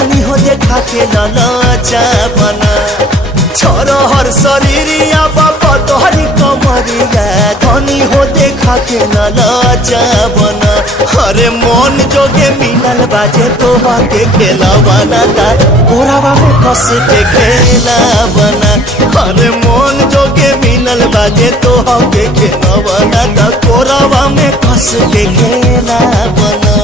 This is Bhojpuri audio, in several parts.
रानी हो देखा के ललचा बना छोरो हर शरीरिया बाबा तोहरी कमरिया धनी हो देखा के ललचा बना अरे मन जोगे मिलल बाजे तोहा के खेला बना कोरावा में कस के खेला बना अरे मन जोगे मिलल बाजे तोहा के खेला बना कोरावा में कस के खेला बना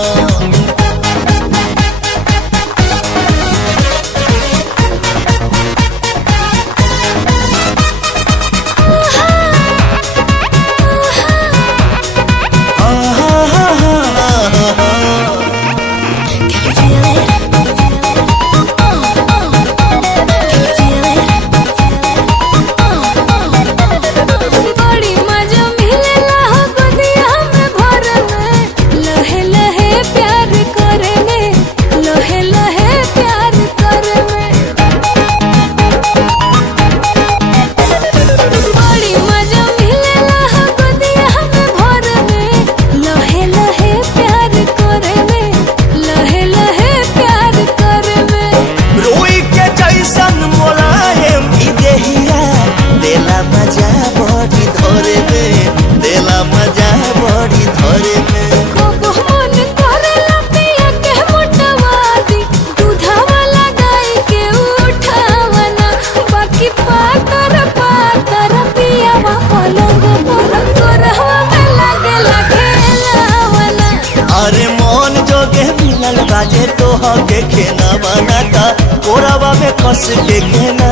बाजे तो हके खेना बनाता कोरावा में कस के खेना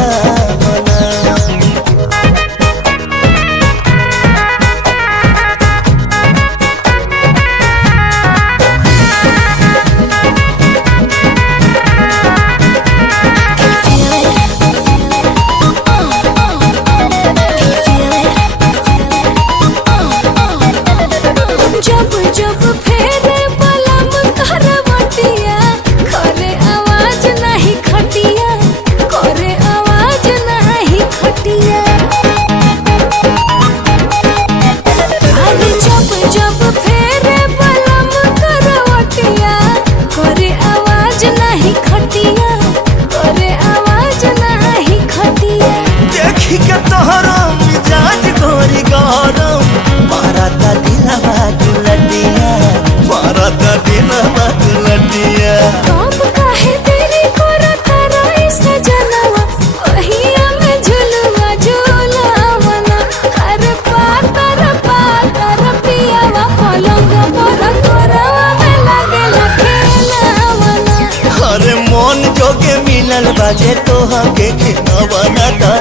बना बाजे तो हके खेना बनाता